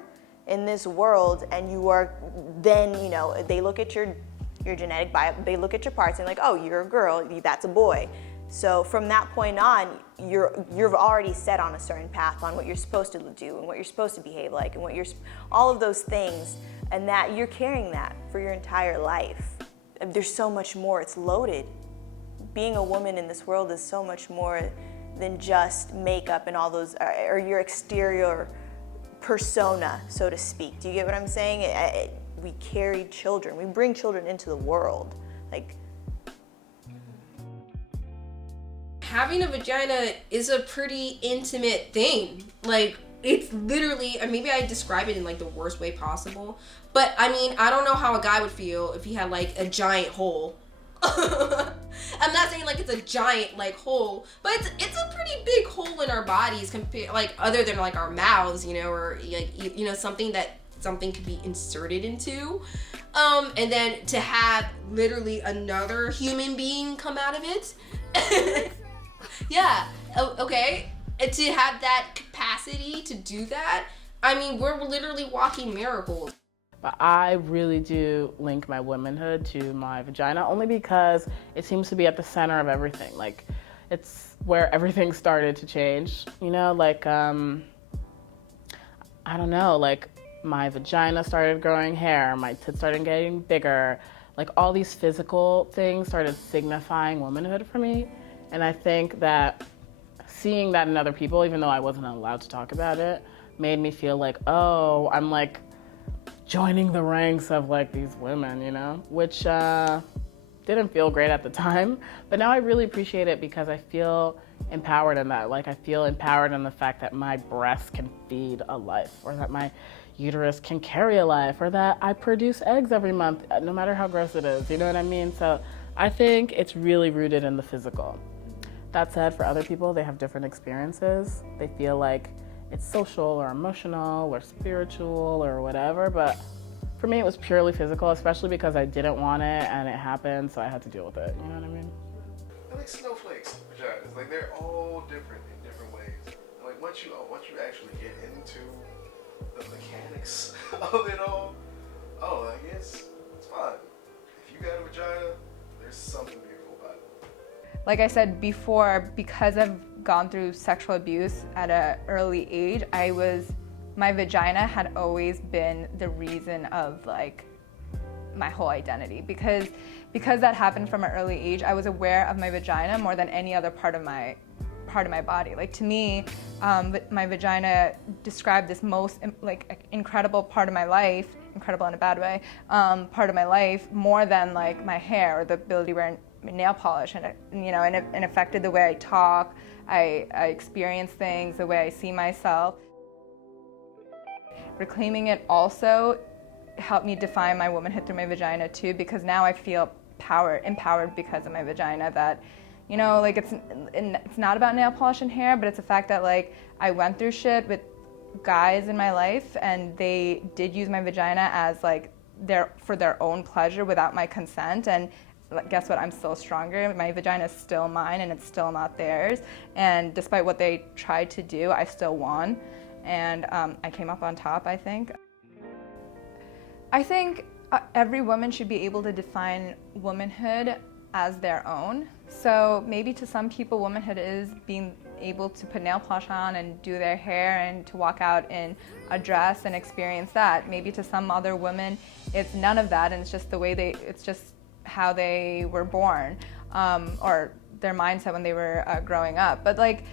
in this world, and you are then, you know, they look at your genetic bio, they look at your parts and like, oh, you're a girl, that's a boy. So from that point on, you're already set on a certain path on what you're supposed to do and what you're supposed to behave like and what all of those things, and that you're carrying that for your entire life. There's so much more, it's loaded. Being a woman in this world is so much more than just makeup and all those, or your exterior persona, so to speak. Do you get what I'm saying? We carry children, we bring children into the world. Like, having a vagina is a pretty intimate thing. Like, it's literally, maybe I describe it in like the worst way possible, but I mean, I don't know how a guy would feel if he had like a giant hole. I'm not saying like it's a giant like hole, but it's a pretty big hole in our bodies compared, like, other than like our mouths, you know, or like, you know, something could be inserted into. And then to have literally another human being come out of it. Yeah, okay. And to have that capacity to do that, I mean, we're literally walking miracles. but I really do link my womanhood to my vagina, only because it seems to be at the center of everything. Like, it's where everything started to change, you know? Like, I don't know, like, my vagina started growing hair, my tits started getting bigger, like, all these physical things started signifying womanhood for me. And I think that seeing that in other people, even though I wasn't allowed to talk about it, made me feel like, oh, I'm like joining the ranks of like these women, you know, which didn't feel great at the time. But now I really appreciate it because I feel empowered in that. Like, I feel empowered in the fact that my breast can feed a life, or that my uterus can carry a life, or that I produce eggs every month, no matter how gross it is, you know what I mean? So I think it's really rooted in the physical. That said, for other people, they have different experiences. They feel like it's social or emotional or spiritual or whatever, but for me, it was purely physical, especially because I didn't want it and it happened, so I had to deal with it. You know what I mean? They're like snowflakes, vaginas. Like they're all different in different ways. And like once you actually get into the mechanics of it all, like it's fine. If you got a vagina, there's something beautiful about it. Like I said before, because I've gone through sexual abuse at an early age, my vagina had always been the reason of like my whole identity. Because that happened from an early age, I was aware of my vagina more than any other part of my body. Like to me, my vagina described this most like incredible part of my life, incredible in a bad way, part of my life more than like my hair or the ability to wear nail polish, and it affected the way I talk, I experience things, the way I see myself. Reclaiming it also helped me define my womanhood through my vagina too, because now I feel empowered because of my vagina. That, like it's not about nail polish and hair, but it's the fact that like I went through shit with guys in my life and they did use my vagina as like for their own pleasure without my consent, and guess what, I'm still stronger. My vagina is still mine and it's still not theirs, and despite what they tried to do, I still won, and I came up on top, I think. Every woman should be able to define womanhood as their own. So maybe to some people, womanhood is being able to put nail polish on and do their hair and to walk out in a dress and experience that. Maybe to some other women, it's none of that, and it's just it's just how they were born, or their mindset when they were growing up. But like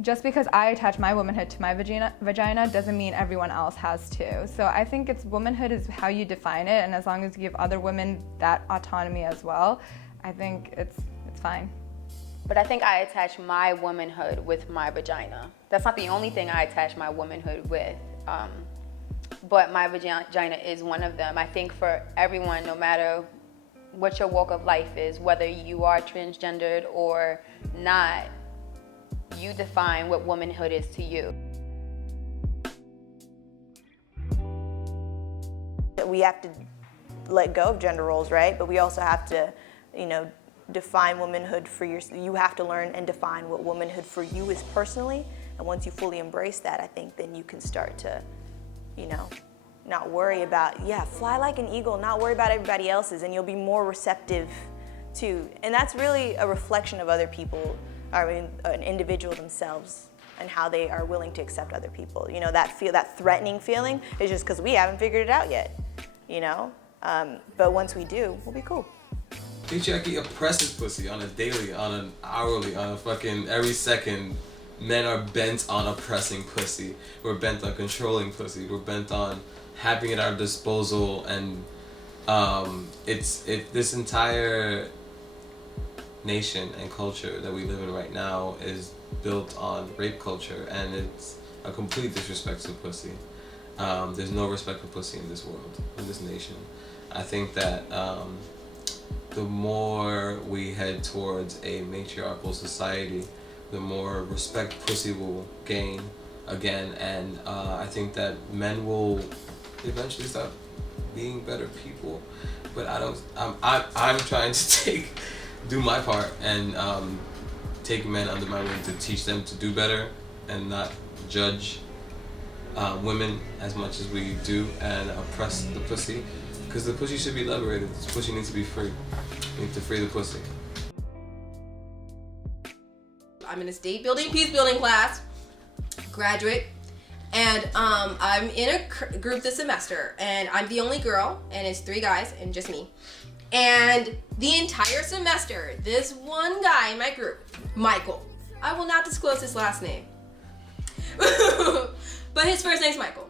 just because I attach my womanhood to my vagina doesn't mean everyone else has to. So I think womanhood is how you define it, and as long as you give other women that autonomy as well, I think it's fine. But I think I attach my womanhood with my vagina. That's not the only thing I attach my womanhood with, but my vagina is one of them. I think for everyone, no matter what your walk of life is, whether you are transgendered or not, you define what womanhood is to you. We have to let go of gender roles, right? But we also have to, define womanhood for you have to learn and define what womanhood for you is personally. And once you fully embrace that, I think then you can start to, not worry about, fly like an eagle, not worry about everybody else's, and you'll be more receptive to, and that's really a reflection of other people, an individual themselves, and how they are willing to accept other people. That threatening feeling is just because we haven't figured it out yet, but once we do, we'll be cool. Patriarchy oppresses pussy on a daily, on an hourly, on a fucking every second. Men are bent on oppressing pussy. We're bent on controlling pussy. We're bent on having it at our disposal, and this entire nation and culture that we live in right now is built on rape culture, and it's a complete disrespect to pussy. There's no respect for pussy in this world, in this nation. I think that the more we head towards a matriarchal society, the more respect pussy will gain again, and I think that men will eventually stop being better people. But I'm trying to do my part and take men under my wing to teach them to do better and not judge women as much as we do and oppress the pussy, because the pussy should be liberated. The pussy needs to be free. We need to free the pussy. I'm in a state building, peace building class, graduate, and I'm in a group this semester, and I'm the only girl, and it's 3 guys and just me. And the entire semester, this one guy in my group, Michael, I will not disclose his last name, but his first name's Michael.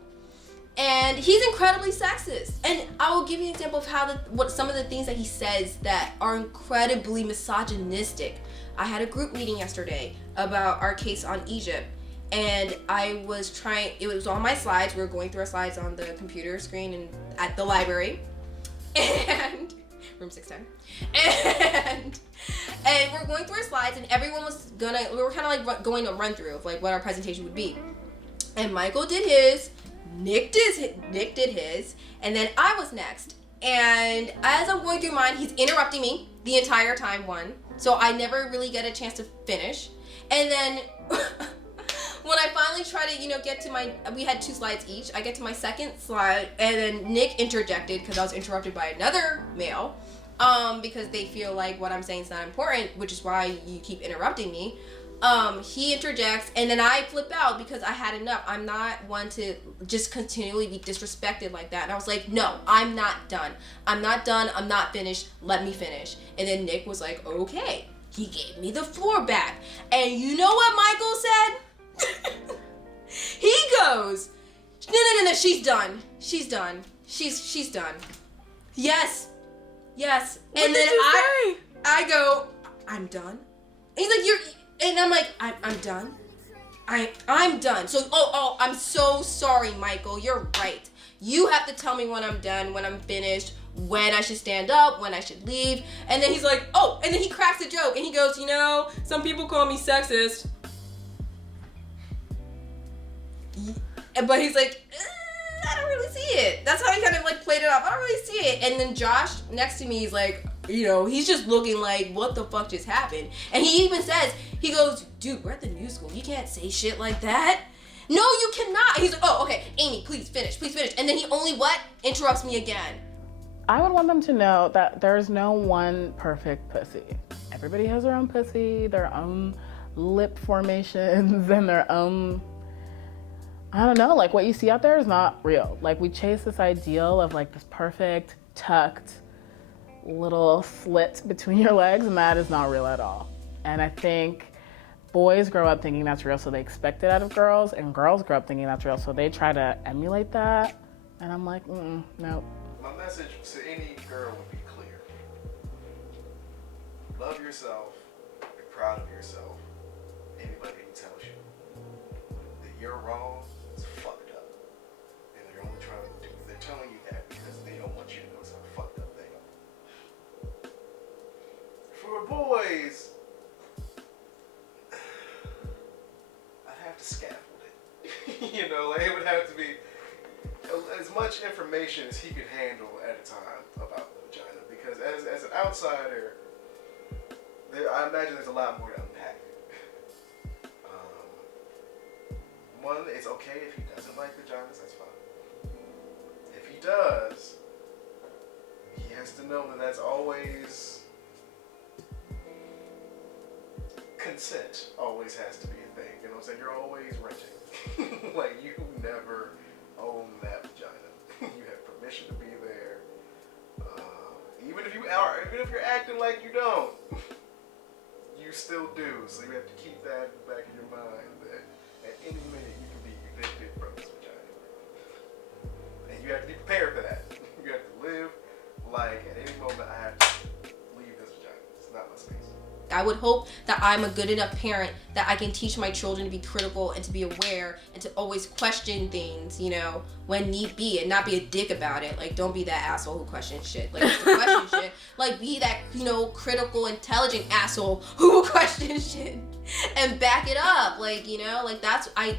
And he's incredibly sexist. And I will give you an example of what some of the things that he says that are incredibly misogynistic. I had a group meeting yesterday about our case on Egypt, and it was on my slides. We were going through our slides on the computer screen and at the library. And room 610. And we're going through our slides, and everyone was we were kind of like going a run through of like what our presentation would be. And Michael did his, Nick did his, and then I was next. And as I'm going through mine, he's interrupting me the entire time, so I never really get a chance to finish. And then when I finally try to, get to we had 2 slides each. I get to my second slide, and then Nick interjected because I was interrupted by another male, because they feel like what I'm saying is not important, which is why you keep interrupting me. He interjects, and then I flip out because I had enough. I'm not one to just continually be disrespected like that. And I was like, no, I'm not done. I'm not finished. Let me finish. And then Nick was like, okay. He gave me the floor back. And you know what Michael said? He goes, no, she's done. She's done. She's done. Yes. And then I go, I'm done. And he's like, and I'm like, I'm done. I'm done. So, I'm so sorry, Michael. You're right. You have to tell me when I'm done, when I'm finished, when I should stand up, when I should leave. And then he's like, and then he cracks a joke and he goes, some people call me sexist. But he's like, I don't really see it. That's how he kind of like played it off. I don't really see it. And then Josh next to me is like, he's just looking like, what the fuck just happened? And he even says, he goes, dude, we're at the new school. You can't say shit like that. No, you cannot. He's like, okay, Amy, please finish. And then he only interrupts me again. I would want them to know that there's no one perfect pussy. Everybody has their own pussy, their own lip formations, and their own, I don't know, like what you see out there is not real. Like we chase this ideal of like this perfect, tucked, little slit between your legs, and that is not real at all. And I think boys grow up thinking that's real, so they expect it out of girls, and girls grow up thinking that's real, so they try to emulate that. And I'm like, no. My message to any girl would be clear. Love yourself. Be proud of yourself. Anybody who tells you that you're wrong is fucked up. And they're telling you that because they don't want you to know it's a fucked up thing. For boys, I'd have to scaffold it. It would have to be as much information as he could handle at a time about the vagina, because as an outsider, I imagine there's a lot more to unpack. One, it's okay if he doesn't like vaginas, that's fine. If he does, he has to know that that's always consent. Always has to be a thing. You know what I'm saying? You're always renting. Like you never own that vagina. You have permission to be there. Even if you're acting like you don't, you still do. So you have to keep that in the back of your mind that at any minute you can be evicted from this vagina. And you have to be prepared for that. You have to live like at any moment I have to leave this vagina. It's not my space. I would hope that I'm a good enough parent that I can teach my children to be critical and to be aware and to always question things, when need be, and not be a dick about it. Like, don't be that asshole who questions shit. Like, question shit. Like, be that, critical, intelligent asshole who questions shit and back it up. Like,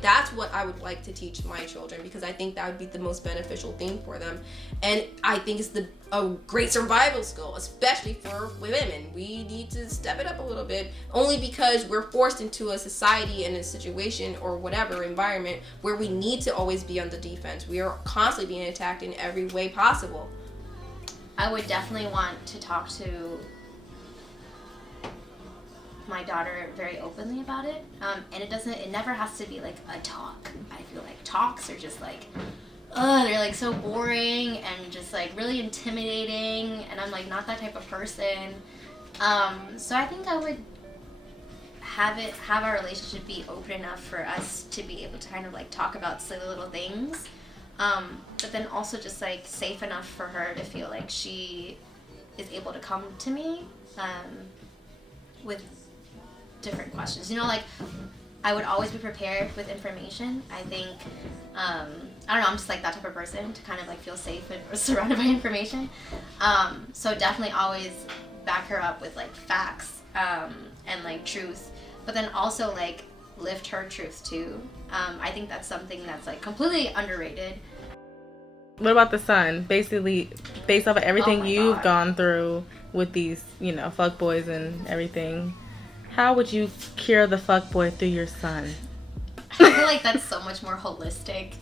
that's what I would like to teach my children, because I think that would be the most beneficial thing for them. And I think it's a great survival skill, especially for women. We need to step it up a little bit, only because we're forced into a society and a situation or whatever environment where we need to always be on the defense. We are constantly being attacked in every way possible. I would definitely want to talk to my daughter very openly about it, and it never has to be like a talk. I feel like talks are just like, they're like so boring and just like really intimidating, and I'm like not that type of person. So I think I would have our relationship be open enough for us to be able to kind of like talk about silly little things, but then also just like safe enough for her to feel like she is able to come to me with different questions. Like I would always be prepared with information. I think, I don't know, I'm just like that type of person to kind of like feel safe and surrounded by information. So definitely always back her up with like facts and like truth, but then also like lift her truth too. I think that's something that's like completely underrated. What about the son? Basically, based off of everything Oh my you've God. gone through with these, you know, fuckboys and everything, how would you cure the fuckboy through your son? I feel like that's so much more holistic.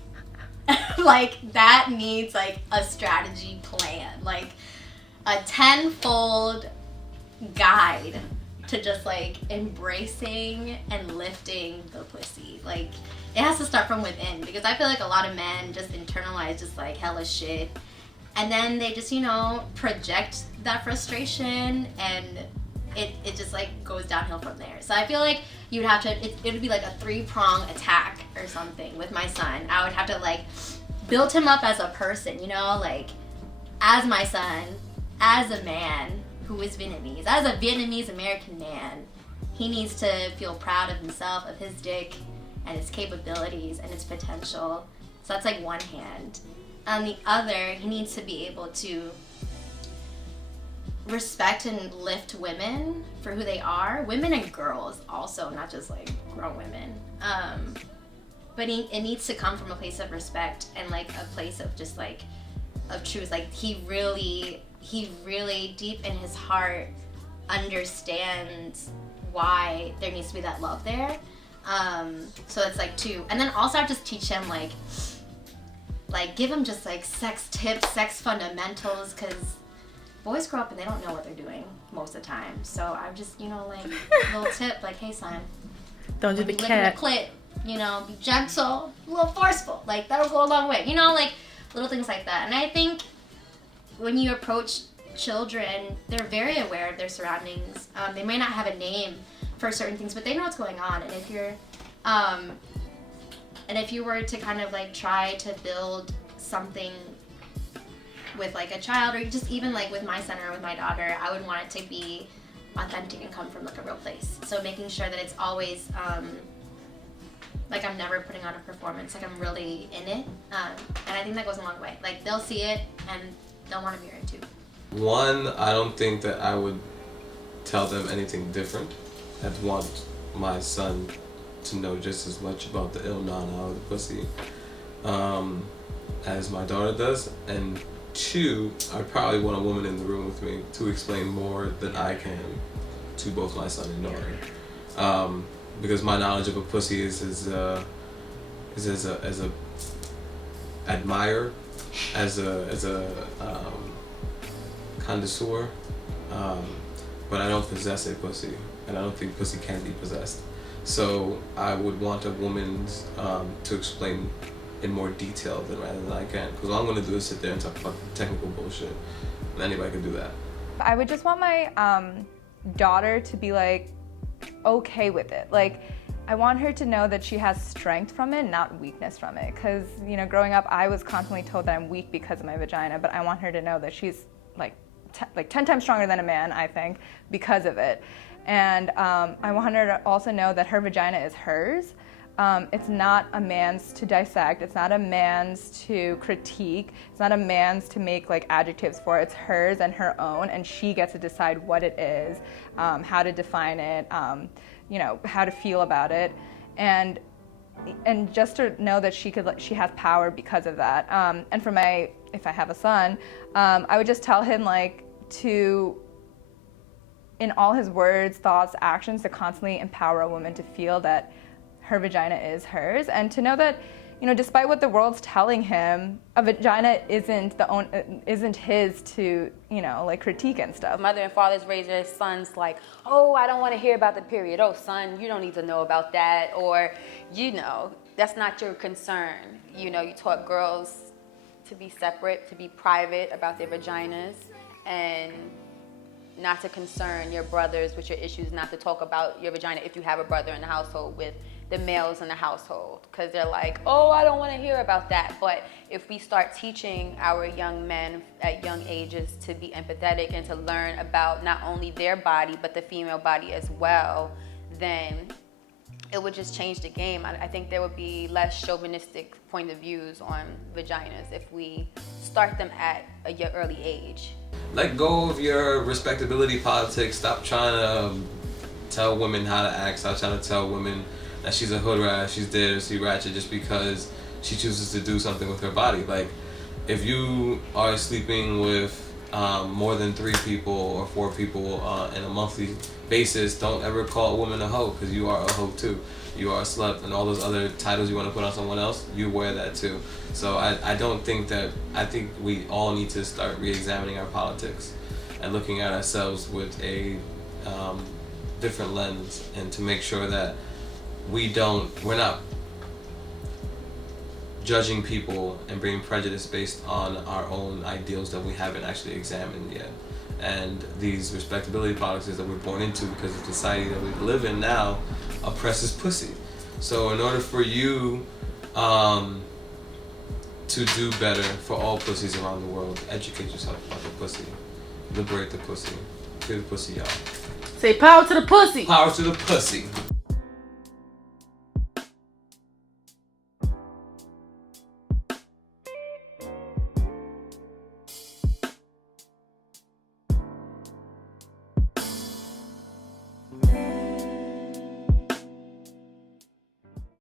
Like that needs like a strategy plan, like a 10-fold guide to just like embracing and lifting the pussy. Like it has to start from within, because I feel like a lot of men just internalize just like hella shit, and then they just, you know, project that frustration, and it just like goes downhill from there. So I feel like you'd have to, it would be like a 3-prong attack or something with my son. I would have to like build him up as a person, you know, like as my son, as a man who is Vietnamese, as a Vietnamese American man. He needs to feel proud of himself, of his dick and its capabilities and its potential. So that's like one hand. On the other, he needs to be able to respect and lift women for who they are, women and girls also, not just like grown women. But it needs to come from a place of respect and like a place of just like of truth. Like he really deep in his heart understands why there needs to be that love there. So it's like two, and then also I just teach him like give him just like sex tips, sex fundamentals, because boys grow up and they don't know what they're doing most of the time. So I'm just, you know, like little tip, like, hey son, Don't do the when you cat. lick in the clit, you know, be gentle, a little forceful, like that'll go a long way, you know, like little things like that. And I think when you approach children, they're very aware of their surroundings. They may not have a name for certain things, but they know what's going on. And if you were to kind of like try to build something with like a child, or just even like with my son or with my daughter, I would want it to be authentic and come from like a real place. So making sure that it's always like I'm never putting on a performance, like I'm really in it. And I think that goes a long way. Like they'll see it and they'll want to mirror it too. One, I don't think that I would tell them anything different. I'd want my son to know just as much about the ill nana of the pussy as my daughter does. And two, I probably want a woman in the room with me to explain more than I can to both my son and daughter. Because my knowledge of a pussy is as a admirer, as a connoisseur, but I don't possess a pussy, and I don't think pussy can be possessed. So I would want a woman to explain in more detail rather than I can, because all I'm going to do is sit there and talk about technical bullshit, and anybody can do that. I would just want my daughter to be like okay with it. Like I want her to know that she has strength from it, not weakness from it. Because, you know, growing up, I was constantly told that I'm weak because of my vagina, but I want her to know that she's like 10 times stronger than a man, I think, because of it. And I want her to also know that her vagina is hers. It's not a man's to dissect. It's not a man's to critique. It's not a man's to make like adjectives for. It's hers and her own, and she gets to decide what it is, how to define it, you know, how to feel about it, and just to know that she has power because of that. And for if I have a son, I would just tell him like to, in all his words, thoughts, actions, to constantly empower a woman to feel that her vagina is hers, and to know that, you know, despite what the world's telling him, a vagina isn't his to, you know, like critique and stuff. Mother and fathers raise their sons like, oh, I don't want to hear about the period. Oh, son, you don't need to know about that. Or, you know, that's not your concern. You know, you taught girls to be separate, to be private about their vaginas, and not to concern your brothers with your issues, not to talk about your vagina if you have a brother in the household with the males in the household, because they're like, oh, I don't want to hear about that. But if we start teaching our young men at young ages to be empathetic and to learn about not only their body but the female body as well, then it would just change the game. I think there would be less chauvinistic point of views on vaginas if we start them at a early age. Let go of your respectability politics. Stop trying to tell women how to act. Stop trying to tell women that she's a hood rat, she's dead, she's ratchet just because she chooses to do something with her body. Like, if you are sleeping with more than 3 people or 4 people in a monthly basis, don't ever call a woman a hoe, because you are a hoe too. You are a slut, and all those other titles you want to put on someone else, you wear that too. So I think we all need to start re-examining our politics and looking at ourselves with a different lens, and to make sure that we're not judging people and bringing prejudice based on our own ideals that we haven't actually examined yet. And these respectability politics that we're born into because of the society that we live in now oppresses pussy. So in order for you to do better for all pussies around the world, educate yourself about the pussy. Liberate the pussy. Free the pussy, y'all. Say power to the pussy. Power to the pussy. Yeah.